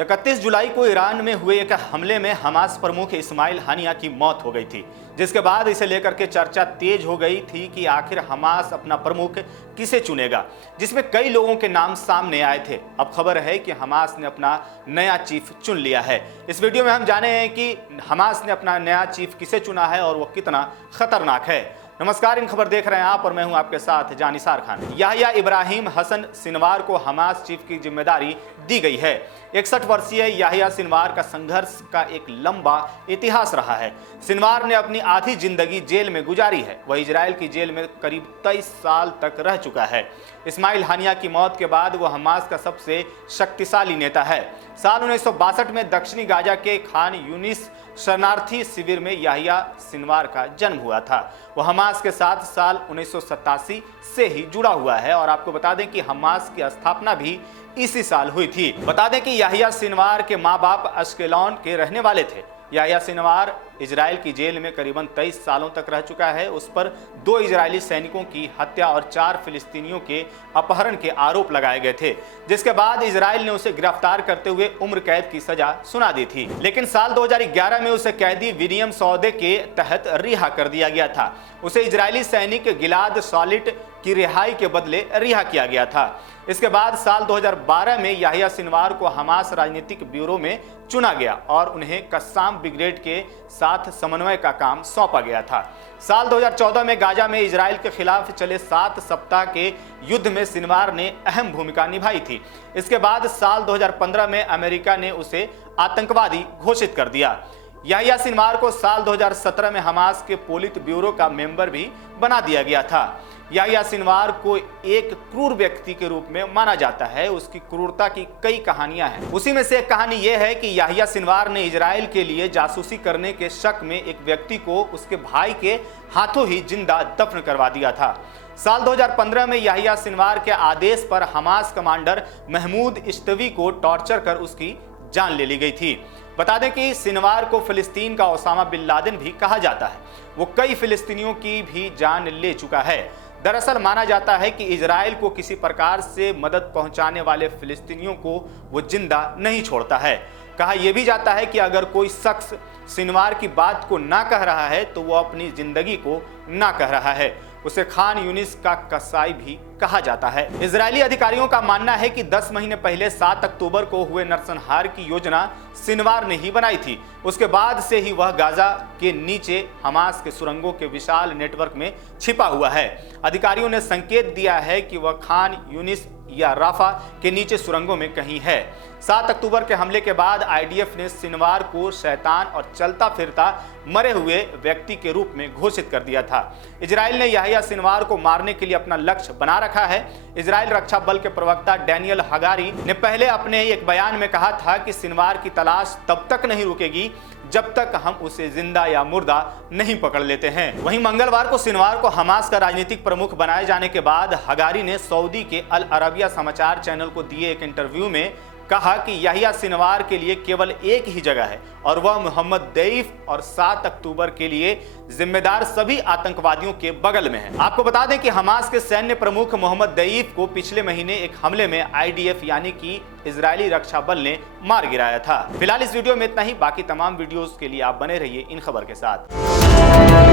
31 जुलाई को ईरान में हुए एक हमले में हमास प्रमुख इस्माइल हानिया की मौत हो गई थी, जिसके बाद इसे लेकर के चर्चा तेज हो गई थी कि आखिर हमास अपना प्रमुख किसे चुनेगा, जिसमें कई लोगों के नाम सामने आए थे। अब खबर है कि हमास ने अपना नया चीफ चुन लिया है। इस वीडियो में हम जाने हैं कि हमास ने अपना नया चीफ किसे चुना है और वो कितना खतरनाक है। नमस्कार, इन खबर देख रहे हैं आप और मैं हूं आपके साथ जानिसार खान। याह्या इब्राहिम हसन सिनवार को हमास चीफ की जिम्मेदारी दी गई है। 61 वर्षीय याह्या सिनवार का संघर्ष का एक लंबा इतिहास रहा है। सिनवार ने अपनी आधी जिंदगी जेल में गुजारी है। वह इजराइल की जेल में करीब 23 साल तक रह चुका है। इस्माइल हानिया की मौत के बाद वह हमास का सबसे शक्तिशाली नेता है। साल 1962 में दक्षिणी गाजा के खान यूनिस शरणार्थी शिविर में याह्या सिनवार का जन्म हुआ था। वह हमास के साथ साल 1987 से ही जुड़ा हुआ है और आपको बता दें कि हमास की स्थापना भी इसी साल हुई थी। बता दें कि याह्या सिनवार के माँ बाप अश्केलॉन के रहने वाले थे। याह्या सिनवार इजराइल की जेल में करीबन 23 सालों तक रह चुका है। उस पर 2 इजरायली सैनिकों की हत्या और 4 फिलिस्तीनियों के अपहरण के आरोप लगाए गए थे, जिसके बाद इजराइल ने उसे गिरफ्तार करते हुए उम्र कैद की सजा सुना दी थी। लेकिन साल 2011 में उसे कैदी विलियम सौदे के तहत रिहा कर दिया गया था। उसे इजरायली सैनिक गिलाद शालिट की रिहाई के बदले रिहा किया गया था। इसके बाद साल 2012 में याह्या सिनवार को हमास राजनीतिक ब्यूरो में चुना गया और उन्हें कस्साम ब्रिगेड के साथ समन्वय का काम सौंपा गया था। साल 2014 में गाजा में इजराइल के खिलाफ चले 7 सप्ताह के युद्ध में सिनवार ने अहम भूमिका निभाई थी। इसके बाद साल 2015 में अमेरिका ने उसे आतंकवादी घोषित कर दिया। याह्या सिनवार को साल 2017 में हमास के पोलित ब्यूरो का मेंबर भी बना दिया गया था। याह्या सिनवार को एक क्रूर व्यक्ति के रूप में माना जाता है। उसकी क्रूरता की कई कहानियां हैं। उसी में से एक कहानी यह है कि याह्या सिनवार ने इजराइल के लिए जासूसी करने के शक में एक व्यक्ति को उसके भाई के हाथों ही जिंदा दफन करवा दिया था। साल 2015 में याह्या सिनवार के आदेश पर हमास कमांडर महमूद इश्तवी को टॉर्चर कर उसकी जान ले ली गई थी। बता दें कि सिनवार को फिलिस्तीन का ओसामा बिन लादेन भी कहा जाता है। वो कई फिलिस्तीनियों की भी जान ले चुका है। दरअसल माना जाता है कि इजराइल को किसी प्रकार से मदद पहुंचाने वाले फिलिस्तीनियों को वो जिंदा नहीं छोड़ता है। कहा यह भी जाता है कि अगर कोई शख्स सिनवार की बात को ना कह रहा है तो वो अपनी जिंदगी को ना कह रहा है। उसे खान यूनिस का कसाई भी कहा जाता है। इजरायली अधिकारियों का मानना है कि 10 महीने पहले 7 अक्टूबर को हुए नरसंहार की योजना सिनवार ने ही बनाई थी। उसके बाद से ही वह गाजा के नीचे हमास के सुरंगों के विशाल नेटवर्क में छिपा हुआ है। अधिकारियों ने संकेत दिया है कि वह खान यूनिस या राफा के नीचे सुरंगों में कहीं है। 7 अक्टूबर के हमले के बाद आईडीएफ ने सिनवार को शैतान और चलता फिरता मरे हुए व्यक्ति के रूप में घोषित कर दिया था। इजराइल ने याह्या सिनवार को मारने के लिए अपना लक्ष्य बना रखा है। इजराइल रक्षा बल के प्रवक्ता डैनियल हगारी ने पहले अपने एक बयान में कहा था कि सिनवार की तलाश तब तक नहीं रुकेगी जब तक हम उसे जिंदा या मुर्दा नहीं पकड़ लेते हैं। वहीं मंगलवार को सिनवार को हमास का राजनीतिक प्रमुख बनाए जाने के बाद हगारी ने सऊदी के अल अरबिया समाचार चैनल को दिए एक इंटरव्यू में कहा कि याह्या सिनवार के लिए केवल एक ही जगह है और वह मोहम्मद दैफ और 7 अक्टूबर के लिए जिम्मेदार सभी आतंकवादियों के बगल में है। आपको बता दें कि हमास के सैन्य प्रमुख मोहम्मद दैफ को पिछले महीने एक हमले में आईडीएफ यानी कि इजरायली रक्षा बल ने मार गिराया था। फिलहाल इस वीडियो में इतना ही। बाकी तमाम वीडियोस के लिए आप बने रहिए इन खबर के साथ।